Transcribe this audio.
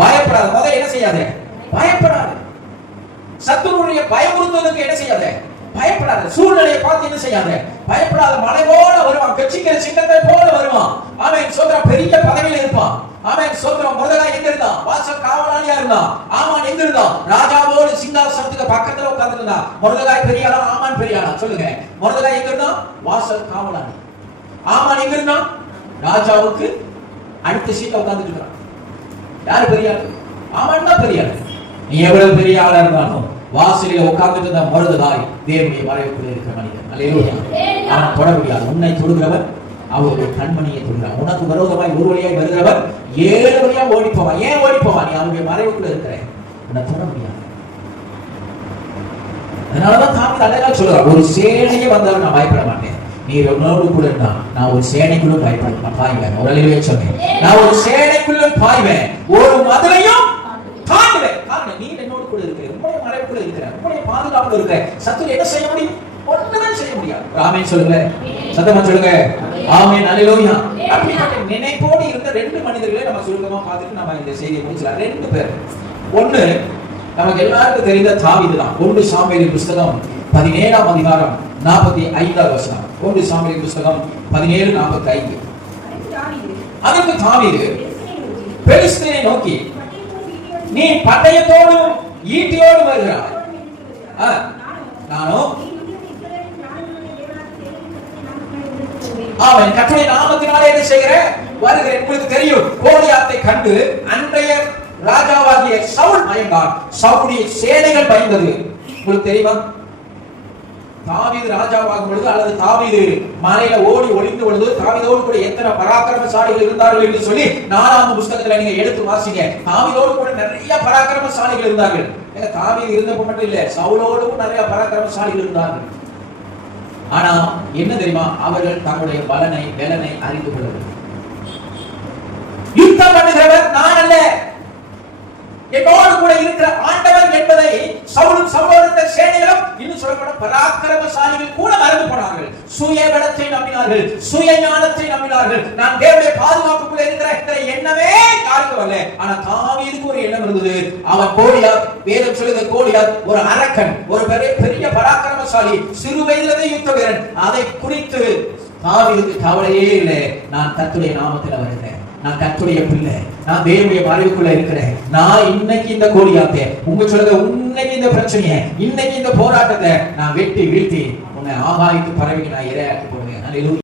பயப்படாத. முதல்ல என்ன செய்யாத? பயப்படாத. சத்துருடைய பயமுறுத்துவதற்கு என்ன செய்யாத? பயப்படாத. சூழ்நிலையை பார்த்து என்ன செய்யாத? பயப்படாத. மலை போல வருவான், கட்சிக்கிற சிங்கத்தை போல வருவான். ஆமென். சோதரா பெரிய பதவியில இருப்பான். ஆமென். சோதரா மொர்தெகாய் எங்க இருந்தான்? வாசல் காவலாளியா இருந்தான். ஆமான் எங்க இருந்தான்? ராஜாவோடு சிங்காசனத்துக்கு பக்கத்துல உட்கார்ந்து இருந்தான். மொர்தெகாய் பெரிய ஆளா, ஆமான் பெரிய ஆளா? சொல்லுங்க. மொர்தெகாய் எங்க இருந்தான்? வாசல் காவலாளி. ஆமான் எங்க இருந்தான்? ராஜாவுக்கு அடுத்த சீட்ல உட்கார்ந்துட்டு இருக்கான். யாரு பெரிய ஆளு? ஆமான் தான் பெரிய ஆளு. நீ எவ்வளவு பெரிய ஆளா இருந்தாலும் வாசலில் உட்கார்ந்துட்டு இருந்த மொர்தெகாய் தேவனுடைய மறைவுக்குள்ளே இருக்கிற மனிதன். அல்லேலூயா. அவன் தொட முடியாது. உன்னை தொடுகிறவர் அவருடைய கண்மணியை தொடுகிறார். உனக்கு விரோதமாய் ஒரு வழியாய் வருகிறவர் 7 வழியா ஓடி போவான். ஏன் ஓடி போவான்? நீ அவருடைய மறைவுக்குள்ள இருக்கிற, உன்னை தொட முடியாது. அதனாலதான் தாவீது அழகா சொல்றார், ஒரு சேனையே வந்தாலும் நான் பயப்பட மாட்டேன். நீ என்னோடு கூட இருந்தா நான் ஒரு சேனைக்குள்ள பாய்வேன். உடலிலே சொன்னேன், நான் ஒரு சேனைக்குள்ள பாய்வேன், ஒரு மதிலையும் தாண்டுவேன். காரணம் நீ என்னோடு கூட இருக்கிற, உங்களுடைய மறைவுக்குள்ள இருக்கிற, உங்களுடைய பாதுகாப்புல இருக்கிற. சத்துரு என்ன செய்ய முடியும்? ஒண்ணுமே செய்ய முடியாது. ஆமென் சொல்லுங்க, சத்தமா சொல்லுங்க. ஆமென். அல்லேலூயா. அப்படிப்பட்ட நினைப்போடு இருந்த 2 மனிதர்களை நம்ம சுருக்கமா பார்த்துட்டு நம்ம இந்த செய்தியை முடிச்சலாம். 2 பேர். ஒண்ணு நமக்கு எல்லாருக்கும் தெரிந்த தாவீது தான். 1 சாமுவேலின் புத்தகம் 17ஆம் அதிகாரம் 45ஆவது வசனம். 1 சாமுவேலின் புத்தகம் 17:45. அதற்கு தாவீது பெலிஸ்தரை நோக்கி, நீ பட்டயத்தோடும் ஈட்டியோடும் வருகிறாய், நானும் அவன் கர்த்தருடைய நாமத்தினாலே என்ன செய்கிறேன்? வருகிறேன். உங்களுக்கு தெரியும், கோலியாத்தை கண்டு அன்றைய ராஜாவாகிய சவுல் பயந்தார். சவுலுடைய சேனைகள் பயந்தது. உங்களுக்கு தெரியுமா? தாவீது ராஜாவாகும் பொழுது அல்லது தாவீது மலையில ஓடி ஒளிந்து பொழுது தாவீதோடு கூட எத்தனை பராக்கிரமசாலிகள் இருந்தார்கள் என்று சொல்லி 4ஆம் புத்தகத்துல நீங்க எடுத்து வாசிங்க. தாவீதோடு கூட நிறைய பராக்கிரமசாலிகள் இருந்தார்கள். தாவீது இருந்தப்ப மட்டும் இல்ல, சவுலோடும் நிறைய பராக்கிரமசாலிகள் இருந்தார்கள். ஆனா என்ன தெரியுமா? அவர்கள் தங்களுடைய பலனை அறிந்து கொள்ளவில்லை. யுத்தம் பண்ணுகிறவர் நான் அல்ல, என்னோடு கூட இருக்கிற ஆண்டவர் என்பதை சவுலும் சகோதர சேனைகளும், இன்னும் சொல்லப்படும் பராக்கிரமசாலிகள் கூட மறந்து போனார்கள். சுய பலத்தை நம்பினார்கள், சுய ஞானத்தை நம்பினார்கள். நான் தேவனுடைய பாதுகாப்புக்குள்ள இருக்கிற எண்ணமே யாருக்கும் வரல. ஆனா தாவீதுக்கு ஒரு எண்ணம் இருந்தது. அவன் கோலியாத், வேதம் சொல்லுது கோலியாத் ஒரு அரக்கன், ஒரு பெரிய பராக்கிரமசாலி, சிறு வயதிலே யுத்த வீரன். அதை குறித்து தாவீதுக்கு கவலையே இல்லை. நான் கர்த்தருடைய நாமத்தில் வருகிறேன், நான் கர்த்தருடைய பிள்ளை, நான் தேவனுடைய மறைவுக்குள்ள இருக்கிறேன். நான் இன்னைக்கு இந்த கோலியாத்தை, உங்க சொல்லுங்க, இன்னைக்கு இந்த பிரச்சனையை, இன்னைக்கு இந்த போராட்டத்தை நான் வெட்டி வீழ்த்தி உன்னை ஆகாயத்து பறவைக்கு நான் இரையாக்கி போடுவேன்.